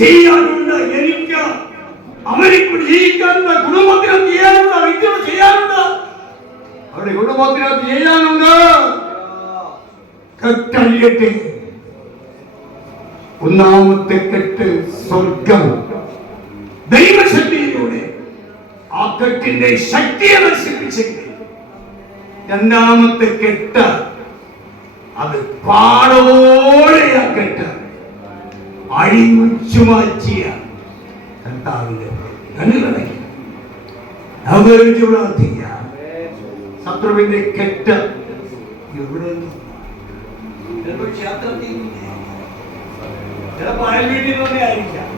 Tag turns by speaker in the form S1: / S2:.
S1: എനിക്ക് അവനെ കൂടി ജീവിക്കാനുണ്ട് കുടുംബത്തിനും ചെയ്യാനുണ്ട് വ്യക്തികൾ ചെയ്യാനുണ്ട് അവരുടെ കുടുംബത്തിനും ചെയ്യാനുണ്ട് കെട്ടഴിയട്ടെ. ഒന്നാമത്തെ കെട്ട് സ്വർഗം ദൈവശക്തിയിലൂടെ ആ കെട്ടിന്റെ ശക്തിയെ നശിപ്പിച്ചെങ്കിൽ രണ്ടാമത്തെ കെട്ട് അത് പാടോടെ ആ കെട്ട് അഴിമുച്ചു മാറ്റിയ കർത്താവിന്റെ ശത്രുവിന്റെ കെട്ട് എവിടെ ക്ഷേത്രത്തിൽ ചിലപ്പോൾ അയൽ വീട്ടിൽ തന്നെ ആയിരിക്കാം.